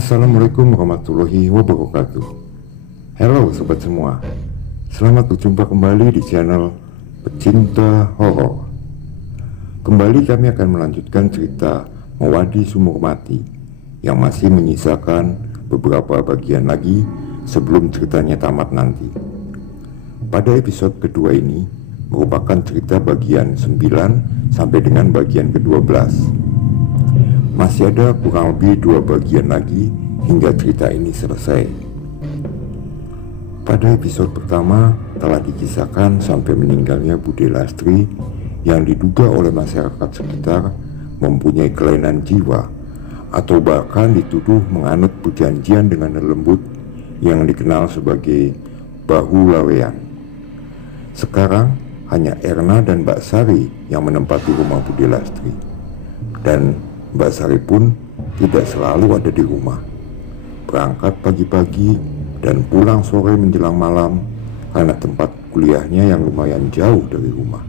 Assalamualaikum warahmatullahi wabarakatuh. Halo sobat semua, selamat berjumpa kembali di channel Pecinta Horor. Kembali kami akan melanjutkan cerita Mewadi Sumur Mati yang masih menyisakan beberapa bagian lagi sebelum ceritanya tamat nanti. Pada episode kedua ini merupakan cerita bagian 9 sampai dengan bagian ke-12. Masih ada kurang lebih 2 bagian lagi hingga cerita ini selesai. Pada episode pertama telah dikisahkan sampai meninggalnya Bude Lastri yang diduga oleh masyarakat sekitar mempunyai kelainan jiwa atau bahkan dituduh menganut perjanjian dengan lembut yang dikenal sebagai bahu lawean. Sekarang hanya Erna dan Mbak Sari yang menempati rumah Bude Lastri, dan Mbak Sari pun tidak selalu ada di rumah. Berangkat pagi-pagi dan pulang sore menjelang malam karena tempat kuliahnya yang lumayan jauh dari rumah.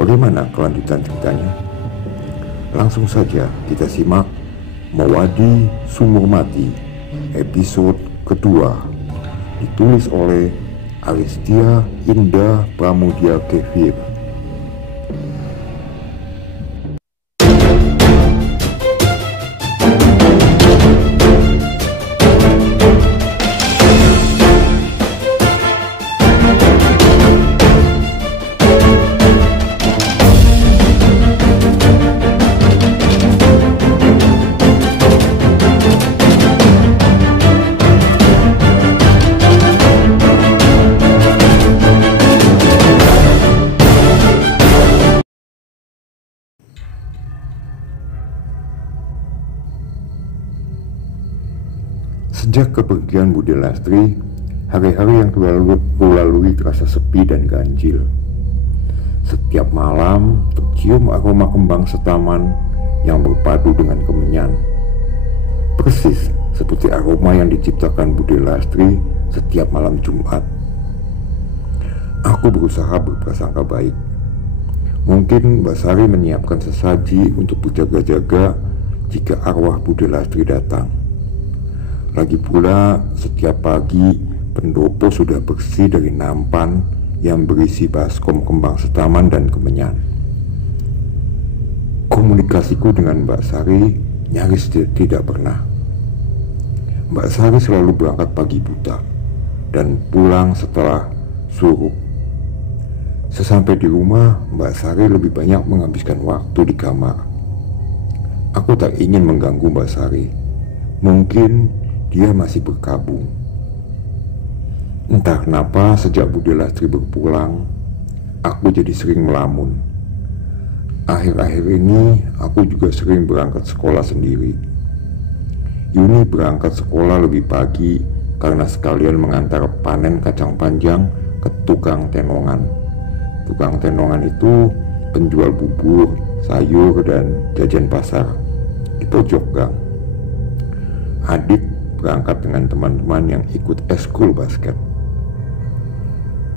Bagaimana kelanjutan ceritanya? Langsung saja kita simak Mewadi Sumur Mati episode kedua, ditulis oleh Aristia Indah Pramudia Kevir. Sejak kepergian Bude Lastri, hari-hari yang kulalui terasa sepi dan ganjil. Setiap malam tercium aroma kembang setaman yang berpadu dengan kemenyan. Persis seperti aroma yang diciptakan Bude Lastri setiap malam Jumat. Aku berusaha berprasangka baik. Mungkin Mbak Sari menyiapkan sesaji untuk berjaga-jaga jika arwah Bude Lastri datang. Lagi pula setiap pagi pendopo sudah bersih dari nampan yang berisi baskom kembang setaman dan kemenyan. Komunikasiku dengan Mbak Sari nyaris tidak pernah. Mbak Sari selalu berangkat pagi buta dan pulang setelah surup. Sesampai di rumah, Mbak Sari lebih banyak menghabiskan waktu di kamar. Aku tak ingin mengganggu Mbak Sari. Mungkin dia masih berkabung. Entah kenapa sejak Bude Lastri berpulang, aku jadi sering melamun. Akhir-akhir ini aku juga sering berangkat sekolah sendiri. Yuni berangkat sekolah lebih pagi karena sekalian mengantar panen kacang panjang ke tukang tenongan. Tukang tenongan itu penjual bubur, sayur, dan jajan pasar di pojok gang. Adik berangkat dengan teman-teman yang ikut eskul basket.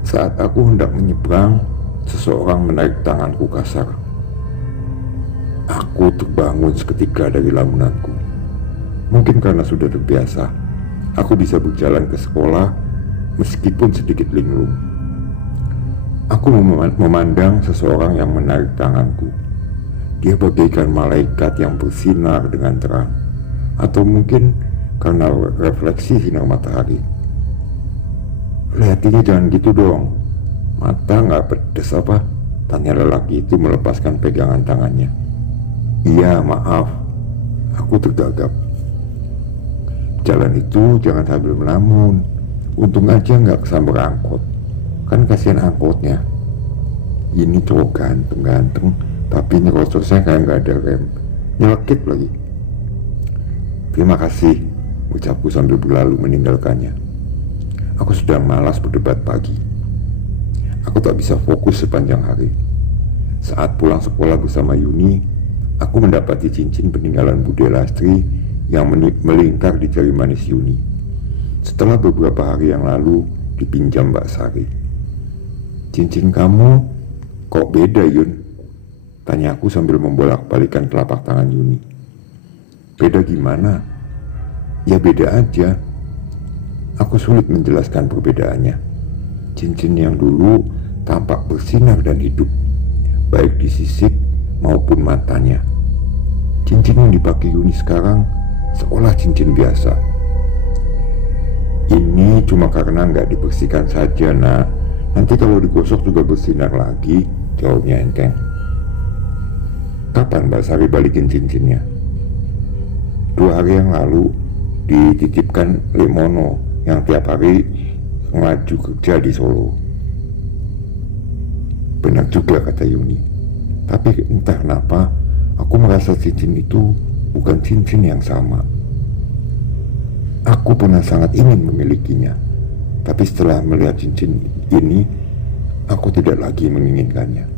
Saat aku hendak menyeberang, seseorang menarik tanganku kasar. Aku terbangun seketika dari lamunanku. Mungkin karena sudah terbiasa, aku bisa berjalan ke sekolah meskipun sedikit linglung. Aku memandang seseorang yang menarik tanganku. Dia bagaikan malaikat yang bersinar dengan terang, atau mungkin karena refleksi sinar matahari. "Lihat ini, jangan gitu dong. Mata nggak pedes apa?" tanya lelaki itu melepaskan pegangan tangannya. "Iya, maaf." Aku tergagap. "Jalan itu jangan sambil melamun. Untung aja nggak kesambar angkot. Kan kasihan angkotnya. Ini cowok ganteng-ganteng, tapi nyerososnya kayak nggak ada rem. Nyelekit lagi." "Terima kasih," ucapku sambil berlalu meninggalkannya. Aku sudah malas berdebat pagi. Aku tak bisa fokus sepanjang hari. Saat pulang sekolah bersama Yuni, aku mendapati cincin peninggalan Bude Lastri yang melingkar di jari manis Yuni. Setelah beberapa hari yang lalu dipinjam Mbak Sari. "Cincin kamu kok beda, Yun?" tanya aku sambil membolak-balikan telapak tangan Yuni. "Beda gimana?" Ya beda aja. Aku sulit menjelaskan perbedaannya. Cincin yang dulu tampak bersinar dan hidup, baik di sisik maupun matanya. Cincin yang dipakai Yuni sekarang seolah cincin biasa. Ini cuma karena nggak dibersihkan saja, nak. Nanti kalau digosok juga bersinar lagi, jawabnya enteng. Kapan Mbak Sari balikin cincinnya? 2 hari yang lalu dititipkan Limono yang tiap hari ngelaju kerja di Solo. Benar juga kata Yuni. Tapi entah kenapa aku merasa cincin itu bukan cincin yang sama. Aku pernah sangat ingin memilikinya, tapi setelah melihat cincin ini, aku tidak lagi menginginkannya.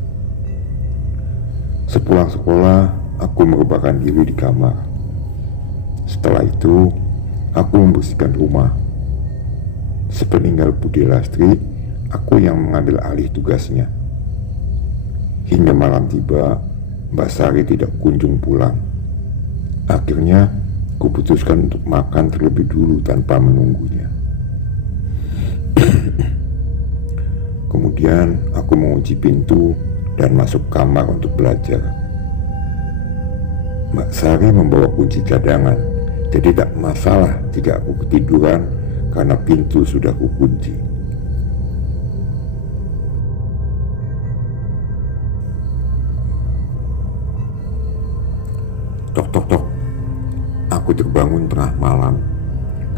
Sepulang sekolah, aku merebahkan diri di kamar. Setelah itu, aku membersihkan rumah. Sepeninggal Bude Lastri, aku yang mengambil alih tugasnya. Hingga malam tiba, Mbak Sari tidak kunjung pulang. Akhirnya, kuputuskan untuk makan terlebih dulu tanpa menunggunya. Kemudian aku mengunci pintu dan masuk kamar untuk belajar. Mbak Sari membawa kunci cadangan, jadi tak masalah jika aku ketiduran karena pintu sudah kukunci. Tok tok tok. Aku terbangun tengah malam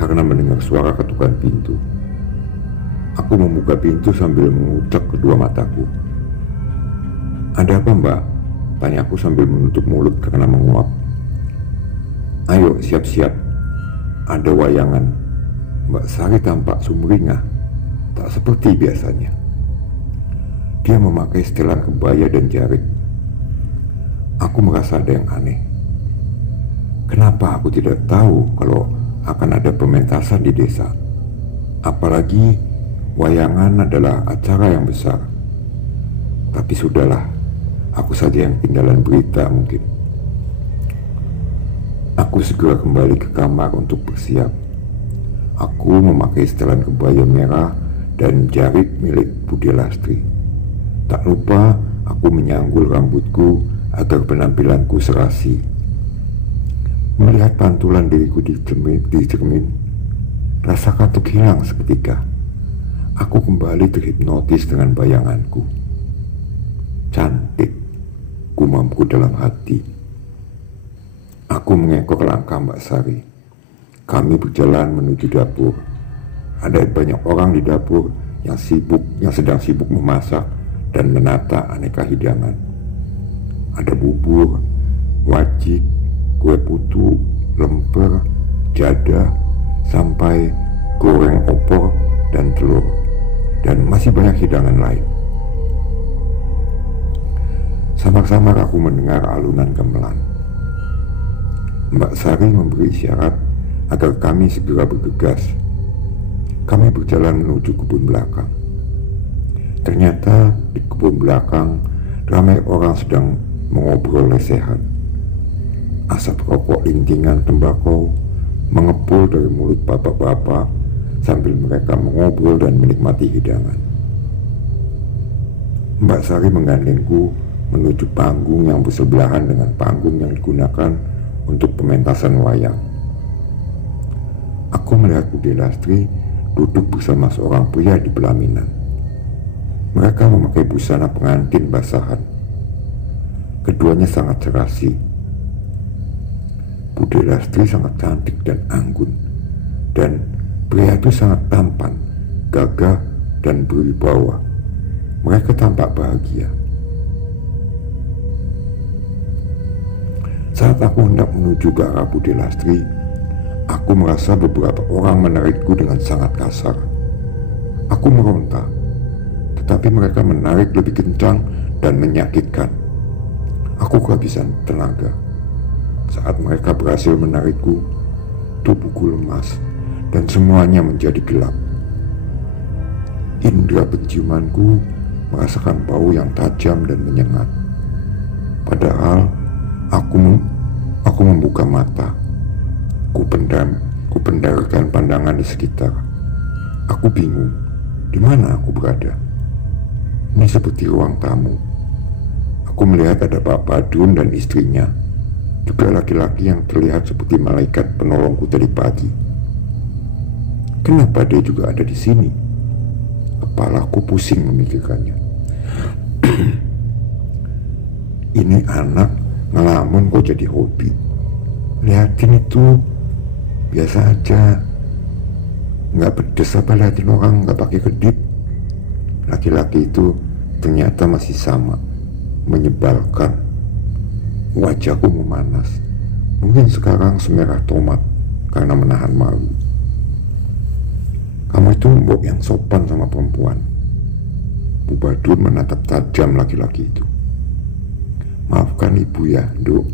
karena mendengar suara ketukan pintu. Aku membuka pintu sambil mengucap kedua mataku. Ada apa, Mbak? Tanyaku sambil menutup mulut karena menguap. Ayo siap-siap, ada wayangan. Mbak Sari tampak sumringah, tak seperti biasanya. Dia memakai setelan kebaya dan jarik. Aku merasa ada yang aneh. Kenapa aku tidak tahu kalau akan ada pementasan di desa? Apalagi wayangan adalah acara yang besar. Tapi sudahlah, aku saja yang ketinggalan berita mungkin. Aku segera kembali ke kamar untuk bersiap. Aku memakai setelan kebaya merah dan jarik milik Bude Lastri. Tak lupa aku menyanggul rambutku agar penampilanku serasi. Melihat pantulan diriku di cermin, rasa kantuk hilang seketika. Aku kembali terhipnotis dengan bayanganku. Cantik, gumamku dalam hati. Aku mengekor langkah Mbak Sari. Kami berjalan menuju dapur. Ada banyak orang di dapur yang sedang sibuk memasak dan menata aneka hidangan. Ada bubur, wajik, kue putu, lemper, jada, sampai goreng opor dan telur, dan masih banyak hidangan lain. Samar-samar aku mendengar alunan gamelan. Mbak Sari memberi isyarat agar kami segera bergegas. Kami berjalan menuju kebun belakang. Ternyata di kebun belakang ramai orang sedang mengobrol lesehan. Asap rokok lintingan tembakau mengepul dari mulut bapak-bapak sambil mereka mengobrol dan menikmati hidangan. Mbak Sari menggandengku menuju panggung yang bersebelahan dengan panggung yang digunakan untuk pementasan wayang. Aku melihat Bude Lastri duduk bersama seorang pria di pelaminan. Mereka memakai busana pengantin basahan. Keduanya sangat serasi. Bude Lastri sangat cantik dan anggun, dan pria itu sangat tampan, gagah, dan berwibawa. Mereka tampak bahagia. Saat aku hendak menuju ke arah Bude Lastri, aku merasa beberapa orang menarikku dengan sangat kasar. Aku meronta, tetapi mereka menarik lebih kencang dan menyakitkan. Aku kehabisan tenaga. Saat mereka berhasil menarikku, tubuhku lemas dan semuanya menjadi gelap. Indera penciumanku merasakan bau yang tajam dan menyengat. Padahal aku membuka mata. Ku Aku pendarkan pandangan di sekitar. Aku bingung, di mana aku berada? Ini seperti ruang tamu. Aku melihat ada Pak Badun dan istrinya, juga laki-laki yang terlihat seperti malaikat penolongku tadi pagi. Kenapa dia juga ada di sini? Kepalaku pusing memikirkannya. Ini anak ngelamun kok jadi hobi. Lihatin itu, biasa aja. Nggak pedes apa liatin orang nggak pakai kedip. Laki-laki itu ternyata masih sama, menyebalkan. Wajahku memanas. Mungkin sekarang semerah tomat karena menahan malu. Kamu itu mbok yang sopan sama perempuan. Bu Badun menatap tajam laki-laki itu. Maafkan ibu ya, Duk.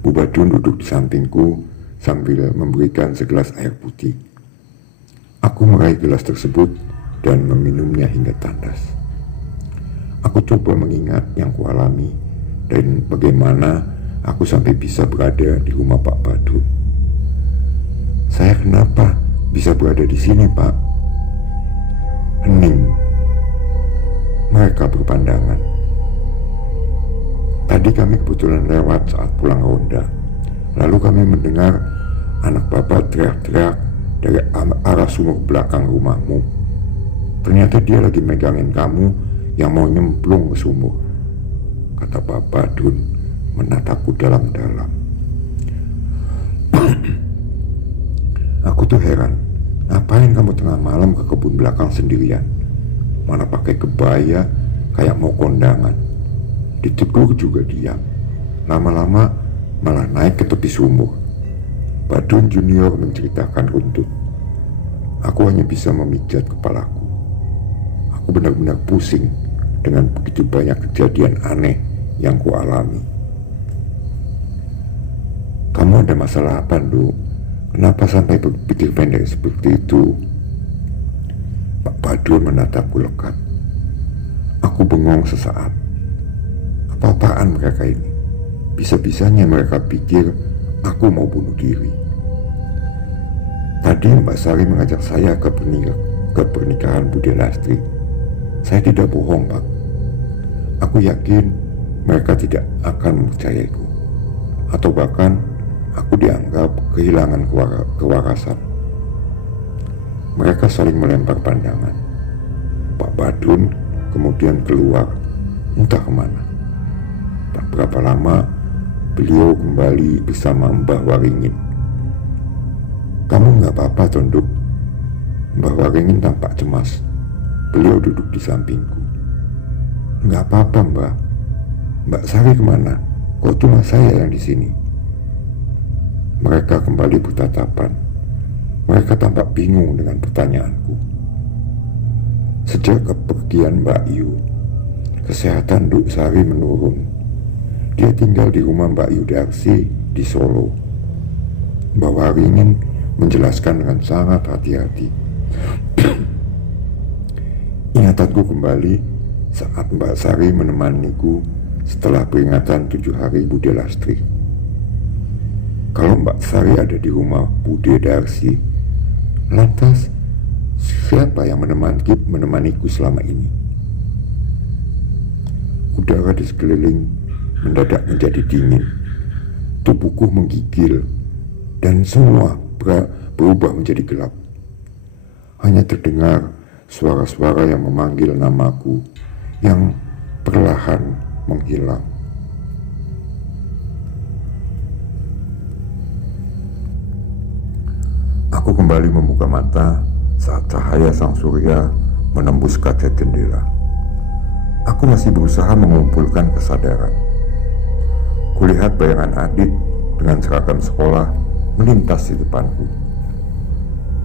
Bu Badun duduk di sampingku sambil memberikan segelas air putih. Aku meraih gelas tersebut dan meminumnya hingga tandas. Aku coba mengingat yang kualami dan bagaimana aku sampai bisa berada di rumah Pak Badun. Saya kenapa bisa berada di sini, Pak? Hening. Mereka berpandangan. Tadi kami kebetulan lewat saat pulang ronda. Lalu kami mendengar anak bapak teriak-teriak dari arah sumur belakang rumahmu. Ternyata dia lagi megangin kamu yang mau nyemplung ke sumur, kata Pak Badun menatapku dalam-dalam. Aku tuh heran, ngapain kamu tengah malam ke kebun belakang sendirian? Mana pakai kebaya kayak mau kondangan. Ditegur juga diam. Lama-lama malah naik ke tepi sumur. Badun Junior menceritakan runtut. Aku hanya bisa memijat kepalaku. Aku benar-benar pusing dengan begitu banyak kejadian aneh yang kualami. Kamu ada masalah apa, Nduk? Kenapa sampai berpikir pendek seperti itu? Pak Badun menatapku lekat. Aku bengong sesaat. Apa-apaan mereka ini? Bisa-bisanya mereka pikir aku mau bunuh diri. Tadi Mbak Sari mengajak saya ke pernikahan Bude Lastri. Saya tidak bohong, Pak. Aku yakin mereka tidak akan mempercayaiku. Atau bahkan aku dianggap kehilangan kewarasan. Mereka saling melempar pandangan. Pak Badun kemudian keluar, entah kemana. Tak berapa lama beliau kembali bersama Mbah Waringin. Kamu nggak apa-apa, Tonduk? Mbah Waringin tampak cemas. Beliau duduk di sampingku. Nggak apa-apa, Mbah. Mbak Sari kemana? Kok cuma saya yang di sini? Mereka kembali bertatapan. Mereka tampak bingung dengan pertanyaanku. Sejak kepergian Mbak Yu, kesehatan Duk Sari menurun. Dia tinggal di rumah Mbak Yu Darsi di Solo. Mbak Waringin menjelaskan dengan sangat hati-hati. Ingatanku kembali saat Mbak Sari menemaniku setelah peringatan 7 hari Bude Lastri. Kalau Mbak Sari ada di rumah Bude Darsi, lantas siapa yang menemaniku selama ini? Udara di sekeliling mendadak menjadi dingin. Tubuhku menggigil dan semua berubah menjadi gelap. Hanya terdengar suara-suara yang memanggil namaku yang perlahan menghilang. Aku kembali membuka mata saat cahaya sang surya menembus kaca jendela. Aku masih berusaha mengumpulkan kesadaran. Kulihat bayangan Adit dengan seragam sekolah melintas di depanku.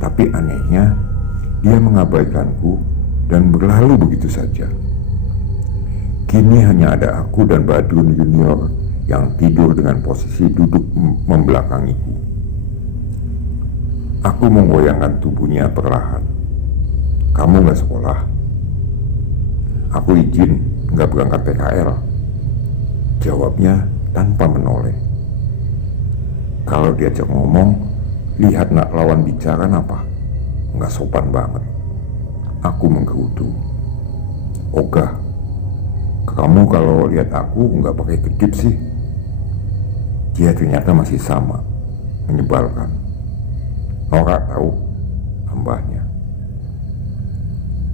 Tapi anehnya, dia mengabaikanku dan berlalu begitu saja. Kini hanya ada aku dan Badun Junior yang tidur dengan posisi duduk membelakangiku. Aku menggoyangkan tubuhnya perlahan. Kamu gak sekolah? Aku izin gak berangkat PKL. Jawabnya tanpa menoleh. Kalau diajak ngomong, Lihat nak lawan bicara apa? Nggak sopan banget. Aku menggerutu. Ogah, kamu kalau lihat aku nggak pakai kedip sih. Dia ternyata masih sama, menyebalkan. Norak tahu, tambahnya.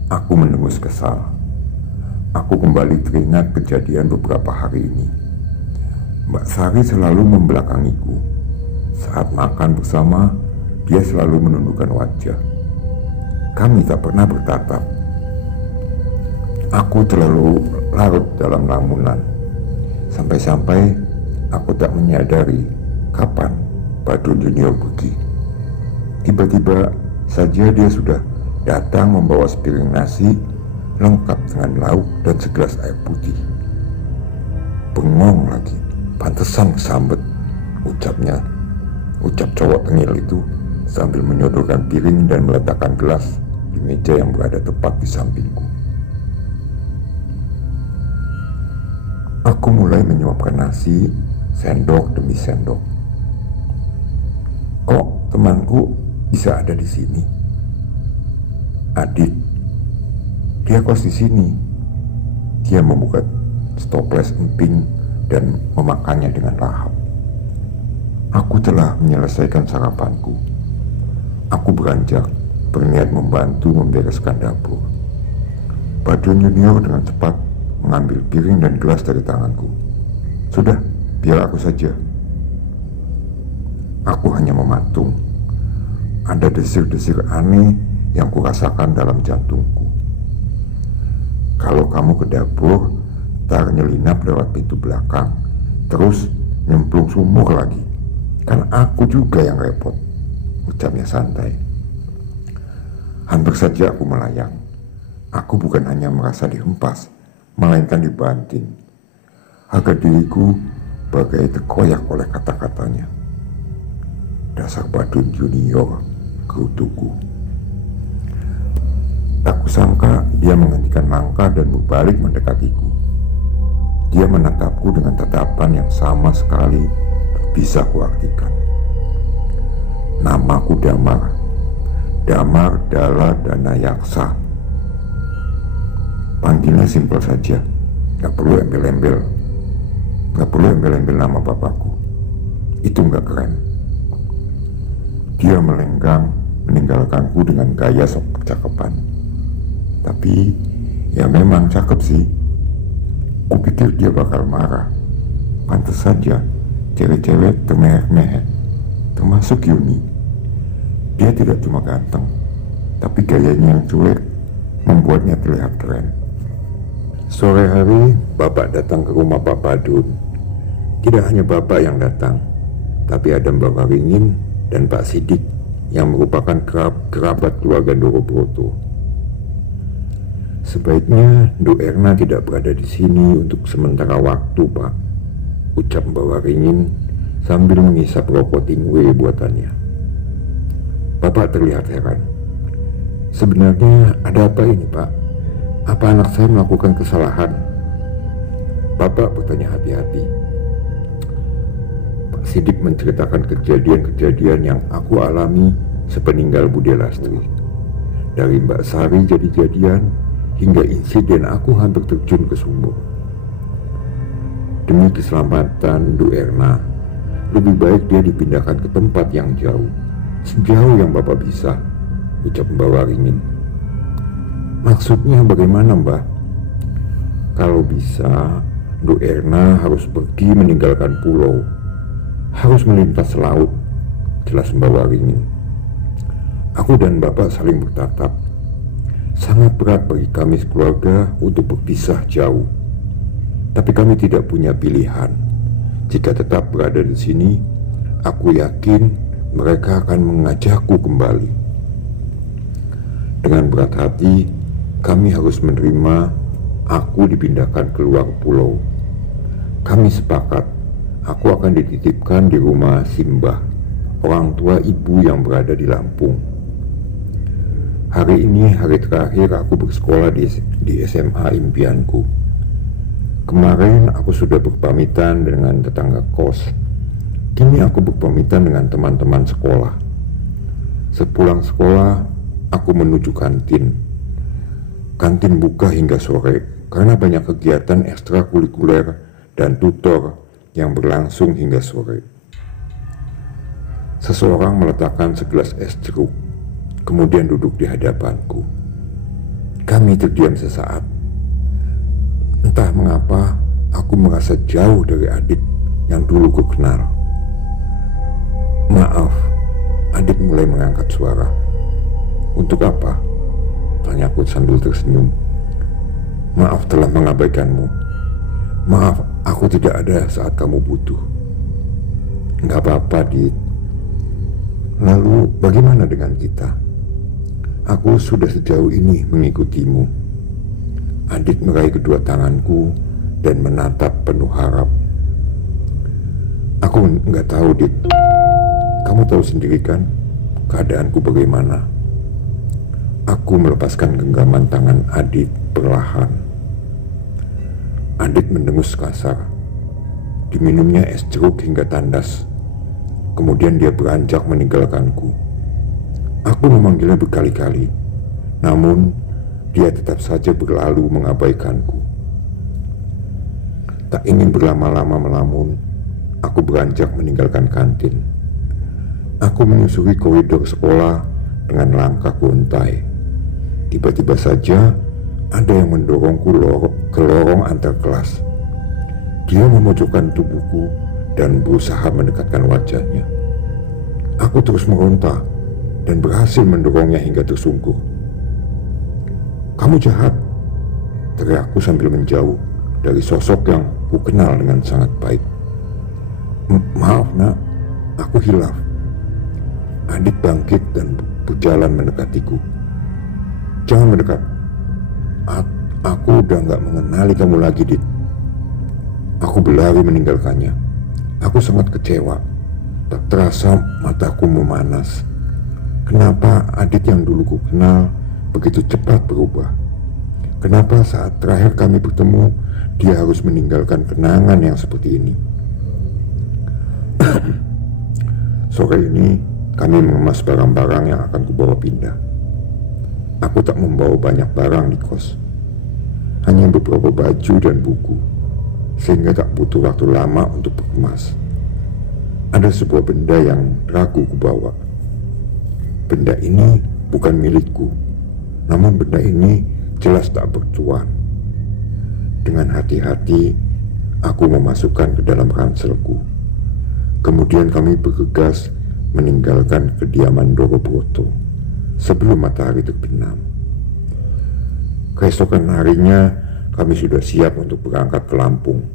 Aku mendengus kesal. Aku kembali teringat kejadian beberapa hari ini. Mbak Sari selalu membelakangiku. Saat makan bersama, dia selalu menundukkan wajah. Kami tak pernah bertatap. Aku terlalu larut dalam lamunan. Sampai-sampai aku tak menyadari kapan Badrun Junior pergi. Tiba-tiba saja dia sudah datang membawa sepiring nasi lengkap dengan lauk dan segelas air putih. Bengong lagi, pantesan kesambet, ucap cowok tengil itu sambil menyodorkan piring dan meletakkan gelas di meja yang berada tepat di sampingku. Aku mulai menyuapkan nasi, sendok demi sendok. Kok temanku bisa ada di sini? Adit, dia kos di sini. Dia membuka stoples emping dan memakannya dengan lahap. Aku telah menyelesaikan sarapanku. Aku beranjak, berniat membantu membereskan dapur. Badrun Junior dengan cepat mengambil piring dan gelas dari tanganku. Sudah, biar aku saja. Aku hanya mematung. Ada desir-desir aneh yang kurasakan dalam jantungku. Kalau kamu ke dapur, tar nyelinap lewat pintu belakang, terus nyemplung sumur lagi. Kan aku juga yang repot, ucapnya santai. Hampir saja aku melayang. Aku bukan hanya merasa dihempas, melainkan dibanting. Harga diriku bagai terkoyak oleh kata-katanya. Dasar Badrun Junior, gerutuku. Tak kusangka dia menghentikan langkah dan berbalik mendekatiku. Dia menatapku dengan tatapan yang sama sekali tak bisa kuartikan. Namaku Damar. Damar Dala Danayaksa. Panggilnya simpel saja, gak perlu embel-embel. Gak perlu embel-embel nama bapakku. Itu gak keren. Dia melenggang meninggalkanku dengan gaya sok percakapan. Tapi ya memang cakep sih. Kupikir dia bakal marah. Pantes saja cewek-cewek termehek-mehek, termasuk Yuni. Dia tidak cuma ganteng, tapi gayanya yang cuek membuatnya terlihat keren. Sore hari bapak datang ke rumah Pak Badrun. Tidak hanya bapak yang datang, tapi ada Mbak Waringin dan Pak Sidik yang merupakan kerabat keluarga Ndoro Broto. Sebaiknya Nduk Erna tidak berada di sini untuk sementara waktu, Pak, ucap Mbak Waringin sambil mengisap rokok tingwe buatannya. Bapak terlihat heran. Sebenarnya ada apa ini, Pak? Apa anak saya melakukan kesalahan? Bapak bertanya hati-hati. Pak Sidik menceritakan kejadian-kejadian yang aku alami sepeninggal Bude Lastri. Dari Mbak Sari jadi-jadian hingga insiden aku hampir terjun ke sumur. Demi keselamatan Nduk Erna, lebih baik dia dipindahkan ke tempat yang jauh, sejauh yang Bapak bisa, ucap Mbak Waringin. Maksudnya bagaimana, Mbak? Kalau bisa, Nduk Erna harus pergi meninggalkan pulau, harus melintas laut, jelas Mbak Waringin. Aku dan Bapak saling bertatap. Sangat berat bagi kami sekeluarga untuk berpisah jauh. Tapi kami tidak punya pilihan. Jika tetap berada di sini, aku yakin mereka akan mengajakku kembali. Dengan berat hati, kami harus menerima aku dipindahkan keluar pulau. Kami sepakat, aku akan dititipkan di rumah Simbah, orang tua ibu yang berada di Lampung. Hari ini hari terakhir aku bersekolah di SMA impianku. Kemarin aku sudah berpamitan dengan tetangga kos. Kini aku berpamitan dengan teman-teman sekolah. Sepulang sekolah, aku menuju kantin. Kantin buka hingga sore karena banyak kegiatan ekstrakurikuler dan tutor yang berlangsung hingga sore. Seseorang meletakkan segelas es jeruk, kemudian duduk di hadapanku. Kami terdiam sesaat. Entah mengapa, aku merasa jauh dari Adit yang dulu ku kenal. "Maaf," Adit mulai mengangkat suara. "Untuk apa?" tanyaku sambil tersenyum. "Maaf telah mengabaikanmu. Maaf, aku tidak ada saat kamu butuh." "Gak apa-apa, Dit. Lalu bagaimana dengan kita? Aku sudah sejauh ini mengikutimu." Adit meraih kedua tanganku dan menatap penuh harap. "Aku nggak tahu, Dit. Kamu tahu sendiri kan keadaanku bagaimana." Aku melepaskan genggaman tangan Adit perlahan. Adit mendengus kasar. Diminumnya es jeruk hingga tandas. Kemudian dia beranjak meninggalkanku. Aku memanggilnya berkali-kali, namun dia tetap saja berlalu mengabaikanku. Tak ingin berlama-lama melamun, aku beranjak meninggalkan kantin. Aku menyusuri koridor sekolah dengan langkah gontai. Tiba-tiba saja ada yang mendorongku ke lorong antar kelas. Dia memojokkan tubuhku dan berusaha mendekatkan wajahnya. Aku terus meronta dan berhasil mendorongnya hingga tersungkur. "Kamu jahat," teriakku sambil menjauh dari sosok yang kukenal dengan sangat baik. "Maaf, Nak, aku hilaf." Adit bangkit dan berjalan mendekatiku. "Jangan mendekat. Aku udah gak mengenali kamu lagi, Dit." Aku berlari meninggalkannya. Aku sangat kecewa. Tak terasa mataku memanas. Kenapa Adit yang dulu ku kenal begitu cepat berubah? Kenapa saat terakhir kami bertemu dia harus meninggalkan kenangan yang seperti ini? Sore ini kami mengemas barang-barang yang akan kubawa pindah. Aku tak membawa banyak barang di kos, hanya beberapa baju dan buku, sehingga tak butuh waktu lama untuk berkemas. Ada sebuah benda yang ragu kubawa. Benda ini bukan milikku, namun benda ini jelas tak bertuan. Dengan hati-hati, aku memasukkan ke dalam ranselku. Kemudian kami bergegas meninggalkan kediaman Doro Broto sebelum matahari terbenam. Keesokan harinya, kami sudah siap untuk berangkat ke Lampung.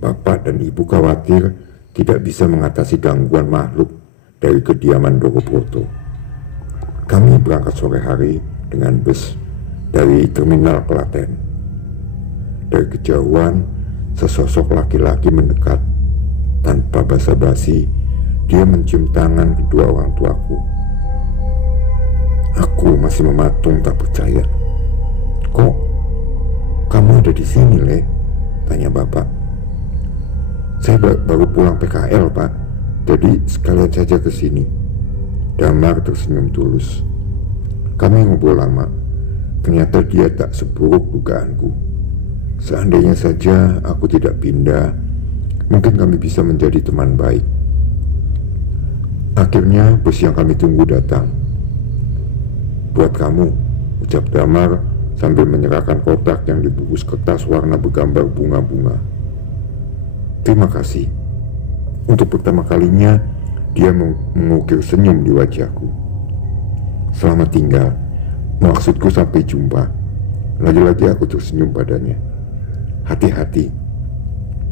Bapak dan Ibu khawatir tidak bisa mengatasi gangguan makhluk dari kediaman Doro Broto. Kami berangkat sore hari dengan bus dari terminal Klaten. Dari kejauhan, sesosok laki-laki mendekat. Tanpa basa-basi, dia mencium tangan kedua orang tuaku. Aku masih mematung tak percaya. "Kok kamu ada di sini, Le?" tanya bapak. "Saya baru pulang PKL, Pak. Jadi sekalian saja ke sini." Damar tersenyum tulus. Kami ngobrol lama. Ternyata dia tak seburuk dugaanku. Seandainya saja aku tidak pindah, mungkin kami bisa menjadi teman baik. Akhirnya bus yang kami tunggu datang. "Buat kamu," ucap Damar sambil menyerahkan kotak yang dibungkus kertas warna bergambar bunga-bunga. "Terima kasih." Untuk pertama kalinya, dia mengukir senyum di wajahku. "Selamat tinggal. Maksudku sampai jumpa." Lagi-lagi aku tersenyum padanya. "Hati-hati."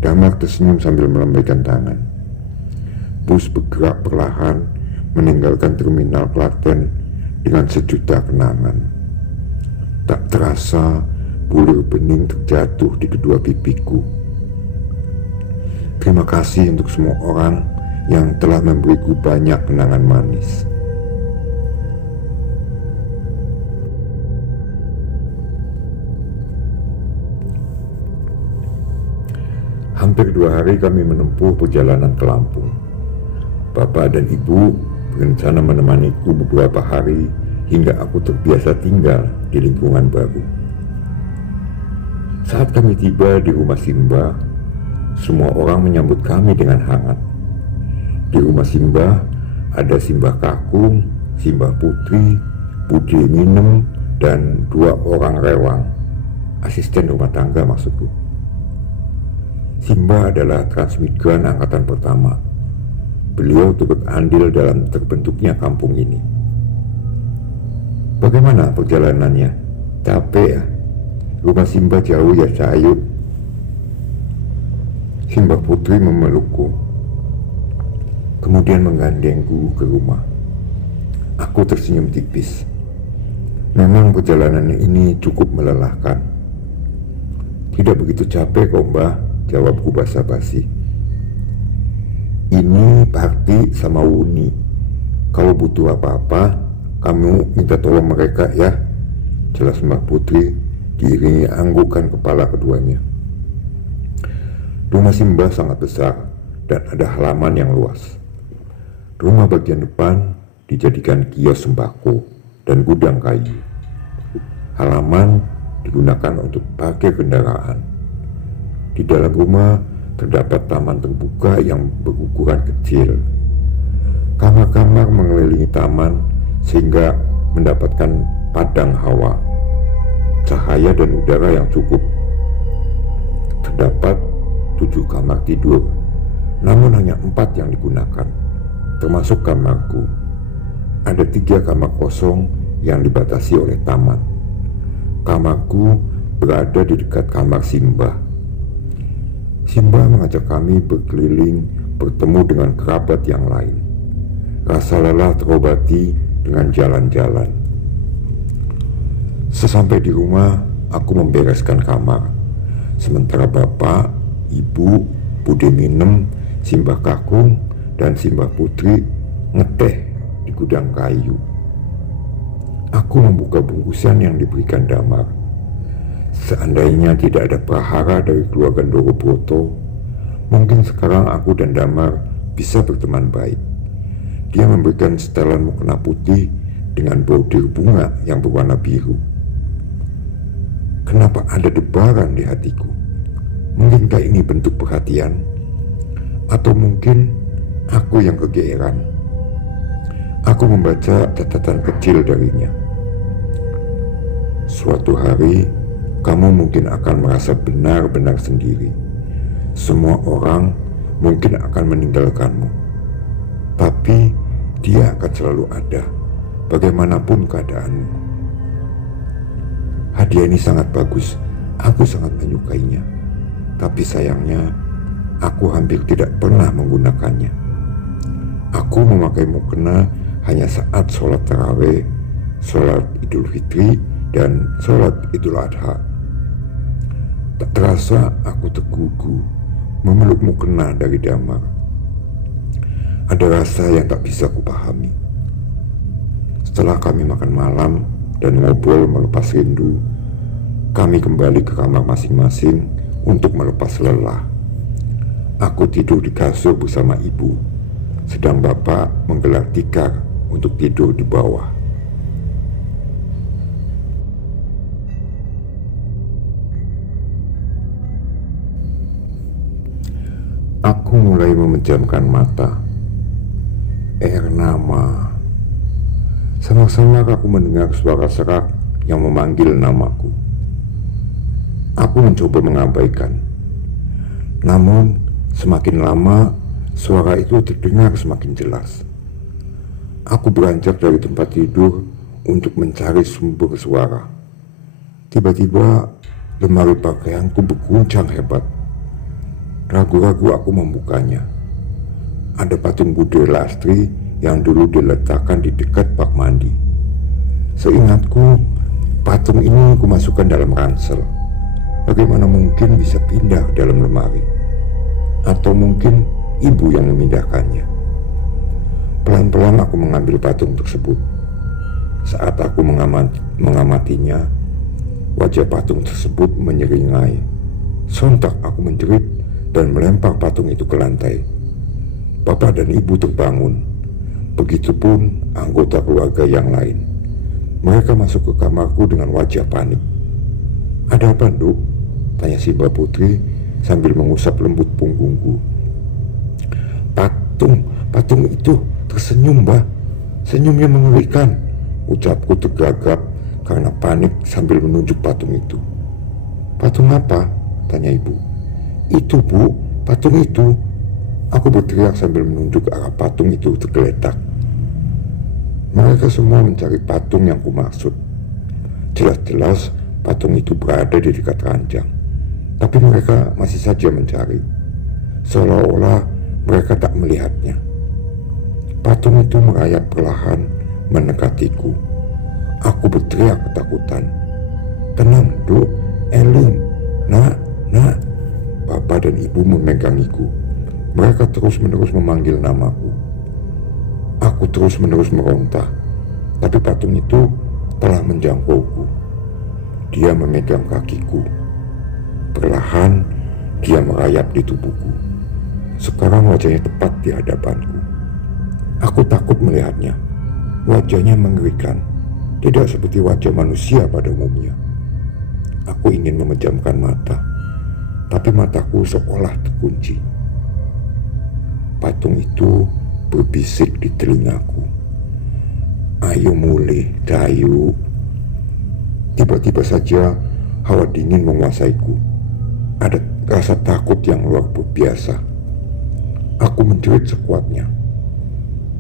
Damar tersenyum sambil melambaikan tangan. Bus bergerak perlahan meninggalkan terminal Klaten dengan sejuta kenangan. Tak terasa bulir bening terjatuh di kedua pipiku. Terima kasih untuk semua orang yang telah memberiku banyak kenangan manis. Hampir 2 hari kami menempuh perjalanan ke Lampung. Bapak dan Ibu berencana menemaniku beberapa hari hingga aku terbiasa tinggal di lingkungan baru. Saat kami tiba di rumah Simba, semua orang menyambut kami dengan hangat. Di rumah Simba ada Simbah Kakung, Simbah Putri, Bude Minem, dan 2 orang rewang, asisten rumah tangga maksudku. Simba adalah transmigran angkatan pertama. Beliau turut andil dalam terbentuknya kampung ini. Bagaimana perjalanannya? Capek ya? Rumah Simba jauh ya Cahayu? Simbah Putri memelukku, kemudian menggandengku ke rumah. Aku tersenyum tipis. Memang perjalanan ini cukup melelahkan. Tidak begitu capek kok Mbah, jawabku basa-basi. Ini Parti sama Wuni. Kalau butuh apa-apa, kamu minta tolong mereka ya, jelas Mbak Putri diiringi anggukan kepala keduanya. Rumah Simba sangat besar dan ada halaman yang luas. Rumah bagian depan dijadikan kios sembako dan gudang kayu. Halaman digunakan untuk parkir kendaraan. Di dalam rumah terdapat taman terbuka yang berukuran kecil. Kamar-kamar mengelilingi taman sehingga mendapatkan padang hawa, cahaya dan udara yang cukup. Terdapat 7 kamar tidur, namun hanya 4 yang digunakan, termasuk kamarku. Ada 3 kamar kosong yang dibatasi oleh taman. Kamarku berada di dekat kamar Simba. Simba mengajak kami berkeliling bertemu dengan kerabat yang lain. Rasa lelah terobati dengan jalan-jalan. Sesampai di rumah, aku membereskan kamar. Sementara bapak, ibu, Bude Minem, Simbah Kakung, dan Simbah Putri ngeteh di gudang kayu. Aku membuka bungkusan yang diberikan Damar. Seandainya tidak ada prahara dari keluarga Ndoro Broto, mungkin sekarang aku dan Damar bisa berteman baik. Dia memberikan setelan mukena putih dengan bordir bunga yang berwarna biru. Kenapa ada debaran di hatiku? Mungkinkah ini bentuk perhatian? Atau mungkin aku yang kegeeran? Aku membaca catatan kecil darinya. Suatu hari kamu mungkin akan merasa benar-benar sendiri. Semua orang mungkin akan meninggalkanmu, tapi dia akan selalu ada, bagaimanapun keadaanmu. Hadiah ini sangat bagus, aku sangat menyukainya. Tapi sayangnya, aku hampir tidak pernah menggunakannya. Aku memakai mukena hanya saat sholat tarawih, sholat Idul Fitri, dan sholat Idul Adha. Tak terasa aku tergugu memeluk mukena dari Damar. Ada rasa yang tak bisa kupahami. Setelah kami makan malam dan ngobrol melepas rindu, kami kembali ke kamar masing-masing untuk melepas lelah. Aku tidur di kasur bersama ibu, sedang bapak menggelar tikar untuk tidur di bawah. Aku mulai memejamkan mata. Ernama. Sama-sama aku mendengar suara serak yang memanggil namaku. Aku mencoba mengabaikan. Namun semakin lama suara itu terdengar semakin jelas. Aku beranjak dari tempat tidur untuk mencari sumber suara. Tiba-tiba lemari pakaianku berguncang hebat. Ragu-ragu aku membukanya. Ada patung Bude Lastri yang dulu diletakkan di dekat bak mandi. Seingatku, patung ini kumasukkan dalam ransel. Bagaimana mungkin bisa pindah ke dalam lemari? Atau mungkin ibu yang memindahkannya? Pelan-pelan aku mengambil patung tersebut. Saat aku mengamatinya, wajah patung tersebut menyeringai. Sontak aku menjerit dan melempar patung itu ke lantai. Bapak dan ibu terbangun. Begitupun anggota keluarga yang lain. Mereka masuk ke kamarku dengan wajah panik. "Ada apa, Nduk?" tanya si Mbak Putri sambil mengusap lembut punggungku. Patung itu tersenyum, Mbak. Senyumnya mengerikan," ucapku tergagap karena panik sambil menunjuk patung itu. "Patung apa?" tanya ibu. "Itu, Bu, patung itu." Aku berteriak sambil menunjuk arah patung itu tergeletak. Mereka semua mencari patung yang kumaksud. Jelas-jelas patung itu berada di dekat ranjang, tapi mereka masih saja mencari, seolah-olah mereka tak melihatnya. Patung itu merayap perlahan mendekatiku. Aku berteriak ketakutan. "Tenang, Duk, Elin, nak." Bapak dan ibu memegangiku. Mereka terus-menerus memanggil namaku. Aku terus-menerus meronta, tapi patung itu telah menjangkauku. Dia memegang kakiku. Perlahan dia merayap di tubuhku. Sekarang wajahnya tepat di hadapanku. Aku takut melihatnya. Wajahnya mengerikan, tidak seperti wajah manusia pada umumnya. Aku ingin memejamkan mata, tapi mataku seolah terkunci. Patung itu berbisik di telingaku, "Ayo mulih, Dayu." Tiba-tiba saja hawa dingin menguasaiku. Ada rasa takut yang luar biasa. Aku menjerit sekuatnya.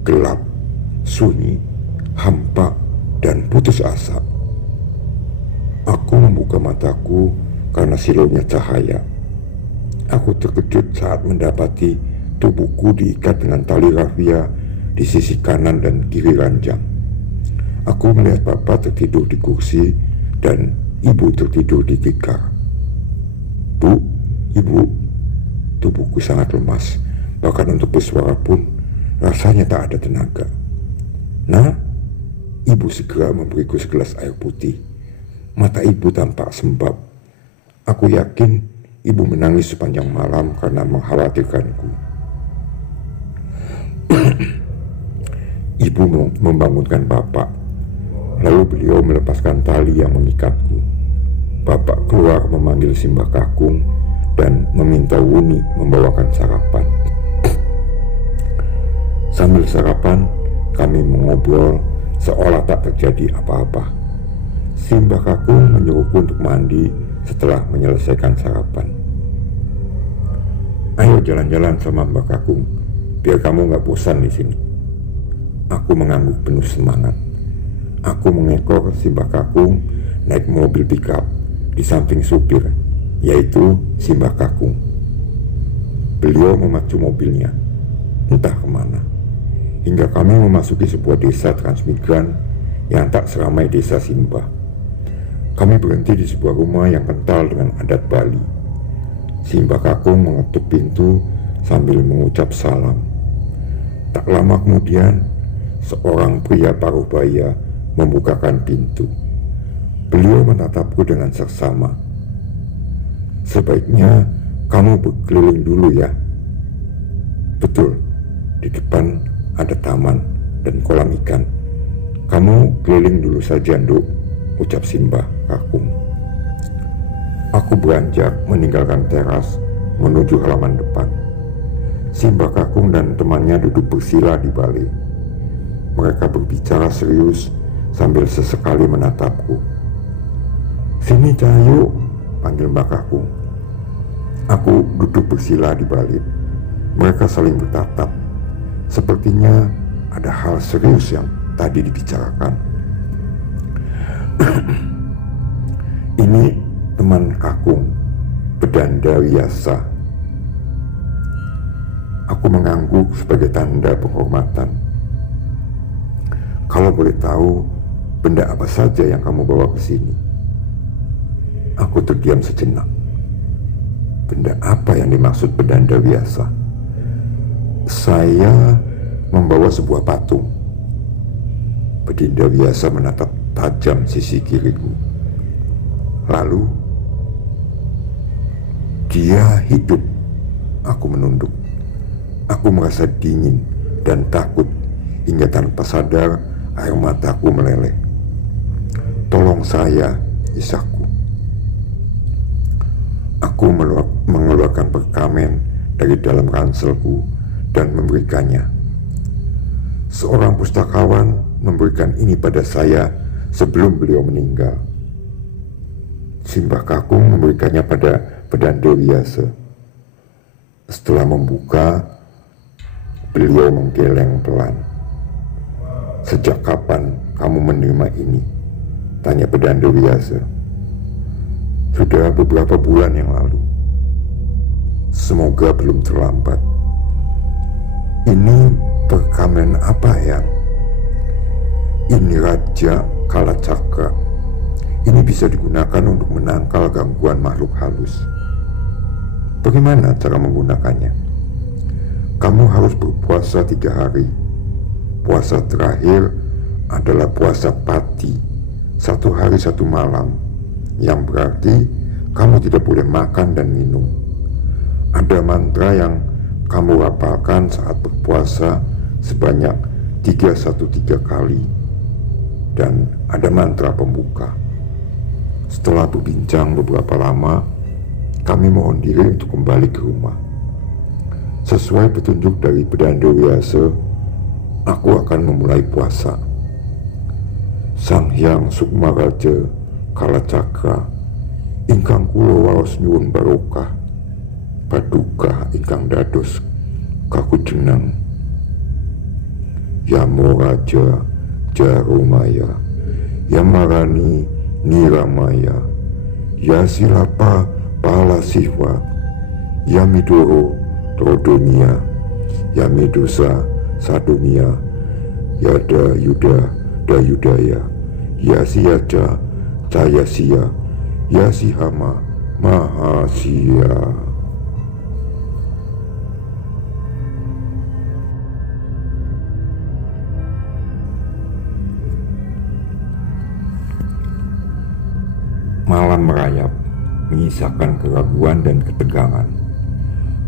Gelap, sunyi, hampa, dan putus asa. Aku membuka mataku karena silaunya cahaya. Aku terkejut saat mendapati tubuhku diikat dengan tali rafia di sisi kanan dan kiri ranjang. Aku melihat Bapak tertidur di kursi dan Ibu tertidur di tikar. "Bu, Ibu." Tubuhku sangat lemas, bahkan untuk bersuara pun rasanya tak ada tenaga. "Nah," Ibu segera memberiku segelas air putih. Mata Ibu tampak sembab. Aku yakin Ibu menangis sepanjang malam karena mengkhawatirkanku. Ibu membangunkan Bapak. Lalu beliau melepaskan tali yang mengikatku. Bapak keluar memanggil Simbah Kakung dan meminta Wuni membawakan sarapan. Sambil sarapan, kami mengobrol seolah tak terjadi apa-apa. Simbah Kakung menyuruhku untuk mandi setelah menyelesaikan sarapan. "Ayo jalan-jalan sama Mbak Kakung, biar kamu gak bosan di sini." Aku mengangguk penuh semangat. Aku mengekor Simbah Kakung naik mobil pickup di samping supir, yaitu Simbah Kakung. Beliau memacu mobilnya, entah kemana, hingga kami memasuki sebuah desa transmigran yang tak seramai desa Simbah. Kami berhenti di sebuah rumah yang kental dengan adat Bali. Simbah Kakung mengetuk pintu sambil mengucap salam. Tak lama kemudian, seorang pria paruh baya membukakan pintu. Beliau menatapku dengan seksama. "Sebaiknya kamu berkeliling dulu ya." "Betul, di depan ada taman dan kolam ikan. Kamu keliling dulu saja, Nduk," ucap Simbah Kakung. Aku beranjak meninggalkan teras menuju halaman depan. Simbah Kakung dan temannya duduk bersila di balik. Mereka berbicara serius sambil sesekali menatapku. "Sini Cahayu," panggil Mbak Kakung. Aku duduk bersila di balik. Mereka saling bertatap. Sepertinya ada hal serius yang tadi dibicarakan. "Ini teman Kakung, Bedanda Wiyasa." Aku mengangguk sebagai tanda penghormatan. "Kalau boleh tahu, benda apa saja yang kamu bawa ke sini?" Aku terdiam sejenak. Benda apa yang dimaksud Bedanda Wiyasa? "Saya membawa sebuah patung." Bedanda Wiyasa menatap tajam sisi kiriku. Lalu, "Dia hidup." Aku menunduk. Aku merasa dingin dan takut hingga tanpa sadar air mataku meleleh. Tolong saya, isaku. Aku mengeluarkan perkamen dari dalam ranselku dan memberikannya. Seorang pustakawan memberikan ini pada saya sebelum beliau meninggal. Simbah Kakung memberikannya pada Pedanda Wiyasa. Setelah membuka, beliau menggeleng pelan. "Sejak kapan kamu menerima ini?" tanya Pedanda Wiyasa. "Sudah beberapa bulan yang lalu." "Semoga belum terlambat." "Ini perkamen apa, Yang?" "Ini Raja Kalacakra. Ini bisa digunakan untuk menangkal gangguan makhluk halus." "Bagaimana cara menggunakannya?" "Kamu harus berpuasa 3 hari. Puasa terakhir adalah puasa pati, 1 hari 1 malam, yang berarti kamu tidak boleh makan dan minum. Ada mantra yang kamu rapalkan saat berpuasa sebanyak 313 kali, dan ada mantra pembuka." Setelah berbincang beberapa lama, kami mohon diri untuk kembali ke rumah. Sesuai petunjuk dari Pedanda Wiyasa, aku akan memulai puasa. Sang Hyang Sukmaraja Kalacakra ingkang kula waos nyuwun barokah, paduka ingkang dados kakujenang. Yamo Raja Jaromaya, Yamarani Niramaya, Yasilapa Palasihwa, Yamidoro Trodonia, Yamidosa Sadomia, Yada Yuda Dayudaya, Yasiyaca Cayasiya, Yasihama Mahasiya. Malam merayap, menyisakan keraguan dan ketegangan.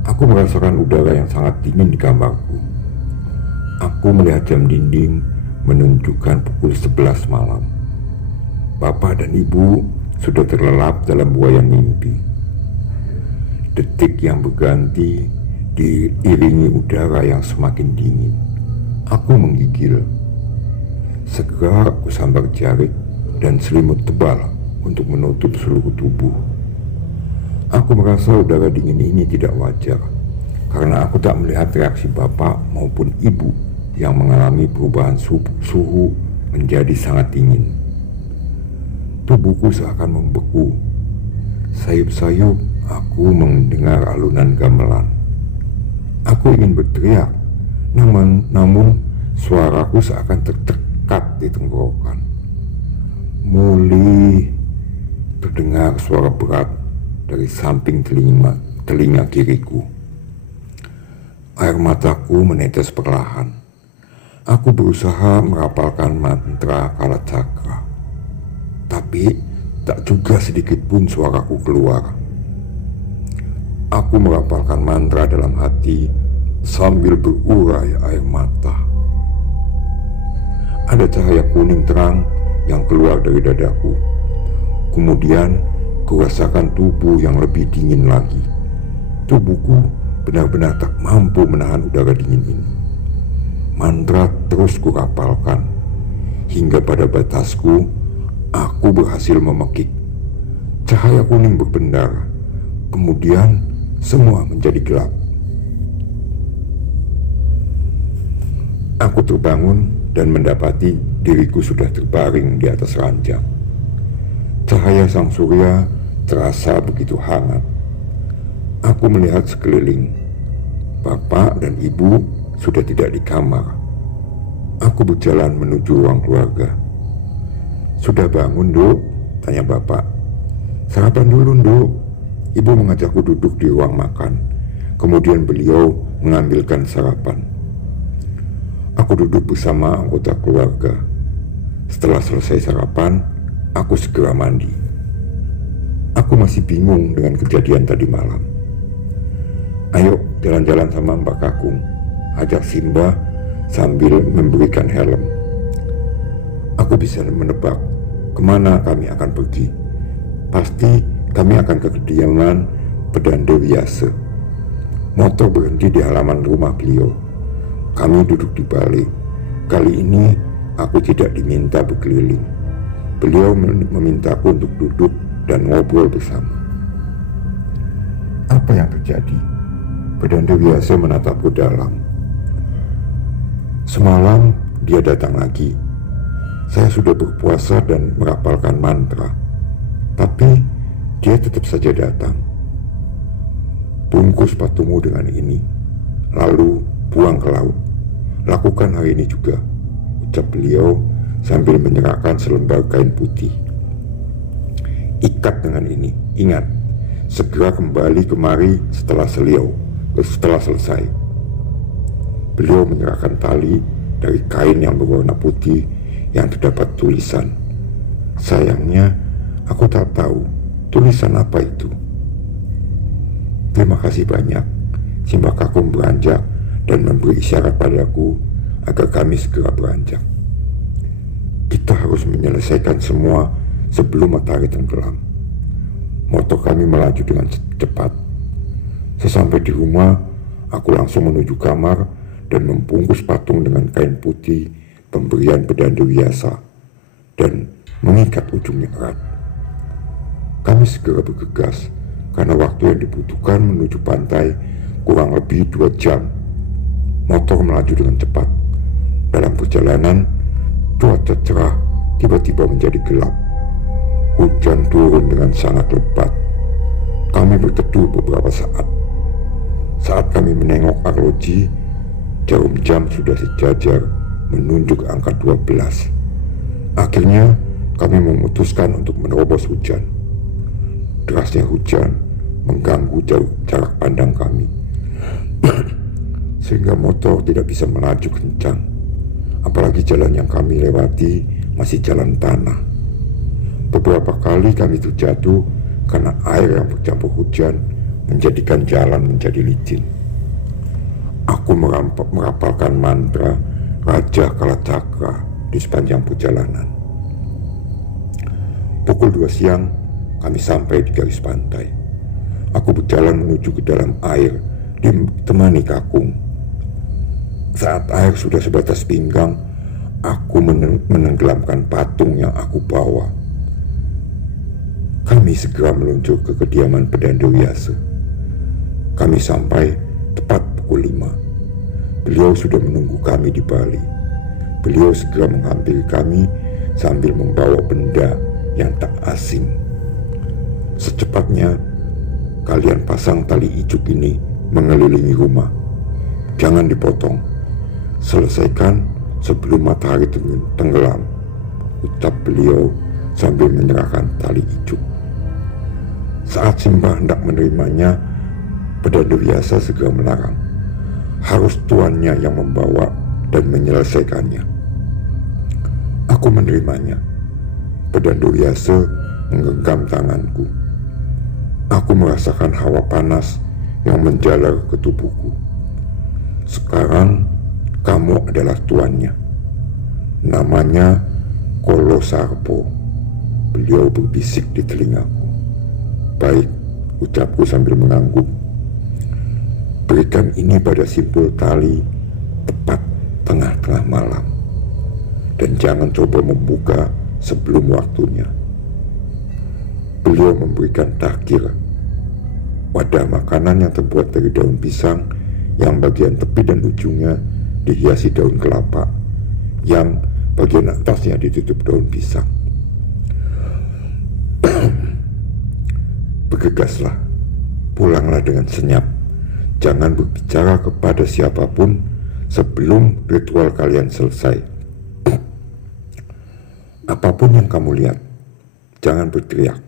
Aku merasakan udara yang sangat dingin di kamarku. Aku melihat jam dinding menunjukkan pukul 11 malam. Bapak dan ibu sudah terlelap dalam buayan mimpi. Detik yang berganti diiringi udara yang semakin dingin. Aku menggigil. Segera aku sambar jarik dan selimut tebal untuk menutup seluruh tubuh. Aku merasa udara dingin ini tidak wajar, karena aku tak melihat reaksi bapak maupun ibu yang mengalami perubahan suhu menjadi sangat dingin. Tubuhku seakan membeku. Sayup-sayup aku mendengar alunan gamelan. Aku ingin berteriak, namun suaraku seakan terdekat di tenggorokan. "Muli," terdengar suara berat dari samping telinga kiriku. Air mataku menetes perlahan. Aku berusaha merapalkan mantra Kalacakra, tapi tak juga sedikit pun suaraku keluar. Aku merapalkan mantra dalam hati sambil berurai air mata. Ada cahaya kuning terang yang keluar dari dadaku. Kemudian kurasakan tubuh yang lebih dingin lagi. Tubuhku benar-benar tak mampu menahan udara dingin ini. Mantra terus kurapalkan, hingga pada batasku aku berhasil memekik. Cahaya kuning berpendar, kemudian semua menjadi gelap. Aku terbangun dan mendapati diriku sudah terbaring di atas ranjang. Cahaya sang surya terasa begitu hangat. Aku melihat sekeliling. Bapak dan ibu sudah tidak di kamar. Aku berjalan menuju ruang keluarga. "Sudah bangun, Duk?" tanya bapak. "Sarapan dulu, Duk." Ibu mengajakku duduk di ruang makan. Kemudian beliau mengambilkan sarapan. Aku duduk bersama anggota keluarga. Setelah selesai sarapan, aku segera mandi. Aku masih bingung dengan kejadian tadi malam. "Ayo jalan-jalan sama Mbak Kakung," ajak Simbah sambil memberikan helm. Aku bisa menebak kemana kami akan pergi. Pasti kami akan ke kediaman Pedanda Wiyase. Motor berhenti di halaman rumah beliau. Kami duduk di balik. Kali ini aku tidak diminta berkeliling. Beliau memintaku untuk duduk dan ngobrol bersama. Apa yang terjadi? Pedanda Wiyase menatapku dalam. Semalam dia datang lagi. Saya sudah berpuasa dan merapalkan mantra, tapi dia tetap saja datang. Bungkus patumu dengan ini, lalu buang ke laut. Lakukan hari ini juga, ucap beliau sambil menyerahkan selembar kain putih. Ikat dengan ini, ingat, segera kembali kemari setelah selesai. Beliau menyerahkan tali dari kain yang berwarna putih yang terdapat tulisan. Sayangnya, aku tak tahu tulisan apa itu. Terima kasih banyak. Simbah Kakung beranjak dan memberi isyarat padaku agar kami segera beranjak. Kita harus menyelesaikan semua sebelum matahari tenggelam. Motor kami melaju dengan cepat. Sesampai di rumah, aku langsung menuju kamar dan membungkus patung dengan kain putih pemberian Pedanda Wiyase dan mengikat ujungnya erat. Kami segera bergegas karena waktu yang dibutuhkan menuju pantai kurang lebih 2 jam. Motor melaju dengan cepat. Dalam perjalanan, cuaca cerah tiba-tiba menjadi gelap. Hujan turun dengan sangat lebat. Kami berteduh beberapa saat. Saat kami menengok arloji, jarum jam sudah sejajar menunjuk angka 12. Akhirnya kami memutuskan untuk menerobos hujan. Derasnya hujan mengganggu jarak pandang kami sehingga motor tidak bisa melaju kencang. Apalagi jalan yang kami lewati masih jalan tanah. Beberapa kali kami terjatuh karena air yang bercampur hujan menjadikan jalan menjadi licin. Aku merapalkan mantra Raja Kalacakra di sepanjang perjalanan. Pukul 2 siang kami sampai di garis pantai. Aku berjalan menuju ke dalam air ditemani Kakung. Saat air sudah sebatas pinggang, aku menenggelamkan patung yang aku bawa. Kami segera meluncur ke kediaman Pedanda Wiyase. Kami sampai tepat pukul 5. Beliau sudah menunggu kami di bali. Beliau segera menghampiri kami sambil membawa benda yang tak asing. Secepatnya, kalian pasang tali ijuk ini mengelilingi rumah. Jangan dipotong. Selesaikan sebelum matahari tenggelam, ucap beliau sambil menyerahkan tali ijuk. Saat Simbah hendak menerimanya, Pedanda Wiyase segera melarang. Harus tuannya yang membawa dan menyelesaikannya. Aku menerimanya. Pedanda Wiyase menggenggam tanganku. Aku merasakan hawa panas yang menjalar ke tubuhku. Sekarang kamu adalah tuannya. Namanya Kolo Sarpo. Beliau berbisik di telingaku. Baik, ucapku sambil mengangguk. Berikan ini pada simpul tali tepat tengah-tengah malam. Dan jangan coba membuka sebelum waktunya. Beliau memberikan takir, wadah makanan yang terbuat dari daun pisang yang bagian tepi dan ujungnya dihiasi daun kelapa, yang bagian atasnya ditutup daun pisang. Bergegaslah, pulanglah dengan senyap. Jangan berbicara kepada siapapun sebelum ritual kalian selesai. Apapun yang kamu lihat, jangan berteriak.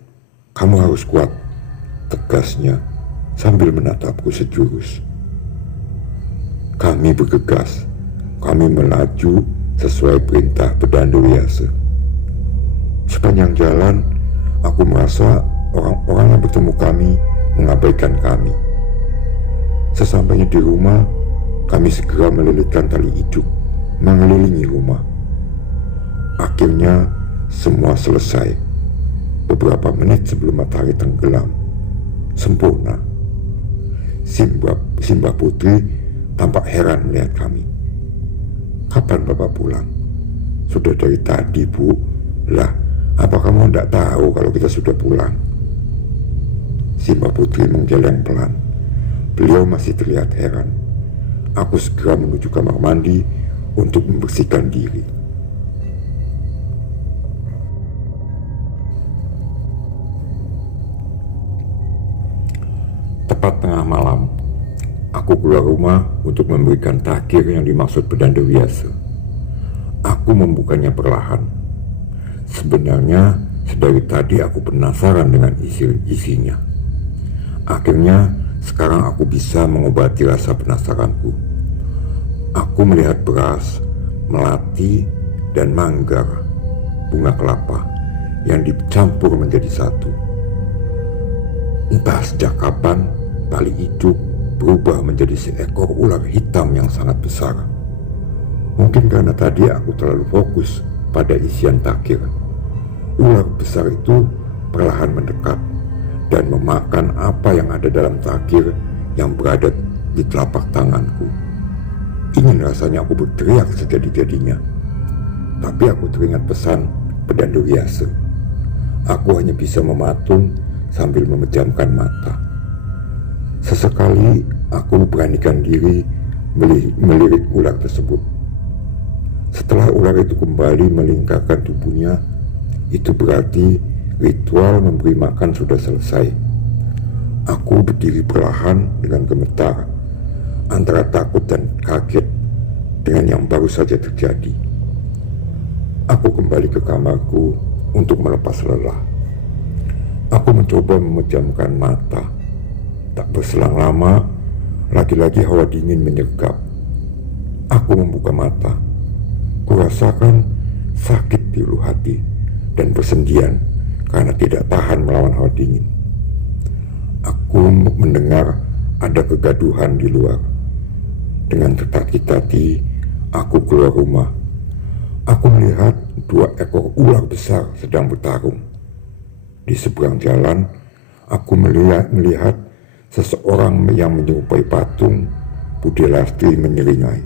Kamu harus kuat, tegasnya sambil menatapku sejurus. Kami bergegas. Kami melaju sesuai perintah Pedanda Wiyase. Sepanjang jalan, aku merasa orang-orang yang bertemu kami mengabaikan kami. Sesampainya di rumah, kami segera melilitkan tali ijuk mengelilingi rumah. Akhirnya semua selesai. Beberapa menit sebelum matahari tenggelam. Sempurna. Simbah Putri tampak heran melihat kami. "Kapan Bapak pulang?" "Sudah dari tadi, Bu." "Lah, apa kamu tidak tahu kalau kita sudah pulang?" Simbah Putri menggeleng pelan. Beliau masih terlihat heran. Aku segera menuju kamar mandi untuk membersihkan diri. Tepat tengah malam, aku keluar rumah untuk memberikan takdir yang dimaksud pedanda biasa. Aku membukanya perlahan. Sebenarnya sedari tadi aku penasaran dengan isinya. Akhirnya sekarang aku bisa mengobati rasa penasaranku. Aku melihat beras, melati, dan manggar, bunga kelapa yang dicampur menjadi satu. Entah sejak kapan tali ijuk berubah menjadi seekor ular hitam yang sangat besar. Mungkin karena tadi aku terlalu fokus pada isian takir. Ular besar itu perlahan mendekat dan memakan apa yang ada dalam takir yang berada di telapak tanganku. Ingin rasanya aku berteriak sejadi-jadinya, tapi aku teringat pesan pedandu Yase. Aku hanya bisa mematung sambil memejamkan mata. Sesekali aku beranikan diri melirik ular tersebut. Setelah ular itu kembali melingkarkan tubuhnya, itu berarti ritual memberi makan sudah selesai. Aku berdiri perlahan dengan gemetar, antara takut dan kaget dengan yang baru saja terjadi. Aku kembali ke kamarku untuk melepas lelah. Aku mencoba memejamkan mata. Tak berselang lama, lagi-lagi hawa dingin menyergap. Aku membuka mata. Kurasakan sakit di ulu hati dan bersendian karena tidak tahan melawan hawa dingin. Aku mendengar ada kegaduhan di luar. Dengan tertati-tati, aku keluar rumah. Aku melihat 2 ekor ular besar sedang bertarung. Di seberang jalan, aku melihat seseorang yang menyerupai patung Bude Lastri menyeringai.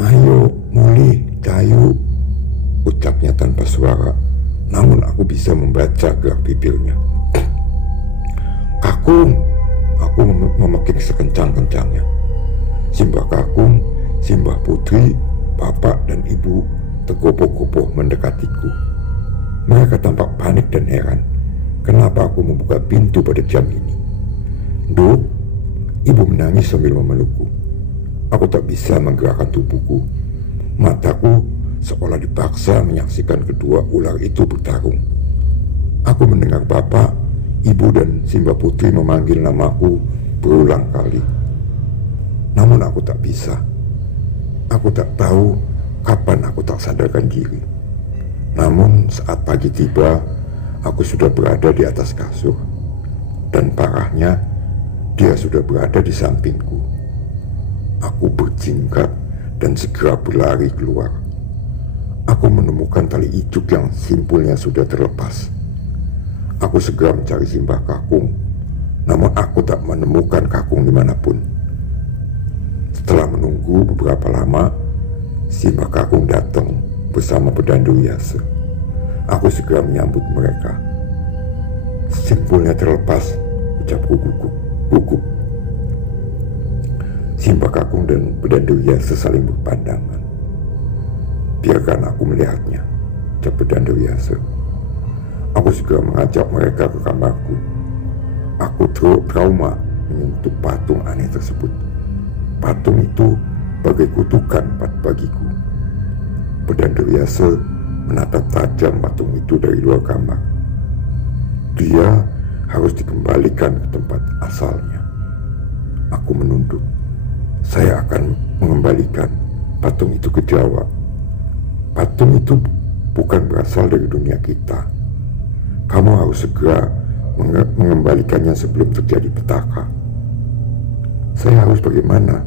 "Ayo, Muli, Cayu," ucapnya tanpa suara, namun aku bisa membaca gerak bibirnya. "Kakung," aku memekik sekencang-kencangnya. Simbah Kakung, Simbah Putri, Bapak dan Ibu tergopoh-gopoh mendekatiku. Mereka tampak panik dan heran. Kenapa aku membuka pintu pada jam ini? "Duk," Ibu menangis sambil memelukku. Aku tak bisa menggerakkan tubuhku. Mataku seolah dipaksa menyaksikan kedua ular itu bertarung. Aku mendengar Bapak, Ibu dan Simbah Putri memanggil namaku berulang kali. Namun aku tak bisa. Aku tak tahu kapan aku tak sadarkan diri. Namun saat pagi tiba, aku sudah berada di atas kasur. Dan parahnya, dia sudah berada di sampingku. Aku berjingkrak dan segera berlari keluar. Aku menemukan tali ijuk yang simpulnya sudah terlepas. Aku segera mencari Simbah Kakung, namun aku tak menemukan Kakung dimanapun. Setelah menunggu beberapa lama, Simbah Kakung datang bersama pedandu Yase. Aku segera menyambut mereka. "Simpulnya terlepas," ucapku gugup. Simbah Kakung dan pedandu Yase saling berpandangan. "Biarkan aku melihatnya," ucap pedandu Yase. Aku segera mengajak mereka ke kamarku. Aku trauma menyentuh patung aneh tersebut. Patung itu bagai kutukan bagiku. Pedandu Yase menatap tajam patung itu dari luar kamar. Dia harus dikembalikan ke tempat asalnya. Aku menunduk. Saya akan mengembalikan patung itu ke Jawa. Patung itu bukan berasal dari dunia kita. Kamu harus segera mengembalikannya sebelum terjadi petaka. Saya harus bagaimana?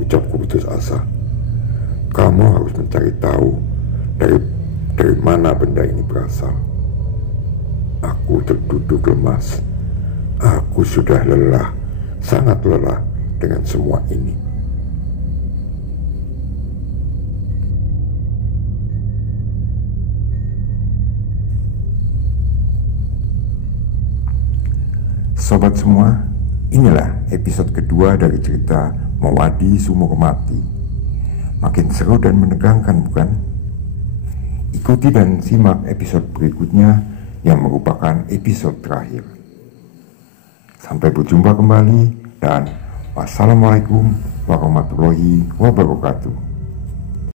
ucapku putus asa. Kamu harus mencari tahu dari mana benda ini berasal. Aku terduduk lemas. Aku sudah lelah, sangat lelah dengan semua ini. Sobat semua, inilah episode kedua dari cerita Mowadi Sumur Mati. Makin seru dan menegangkan, bukan? Ikuti dan simak episode berikutnya yang merupakan episode terakhir. Sampai berjumpa kembali dan wassalamualaikum warahmatullahi wabarakatuh.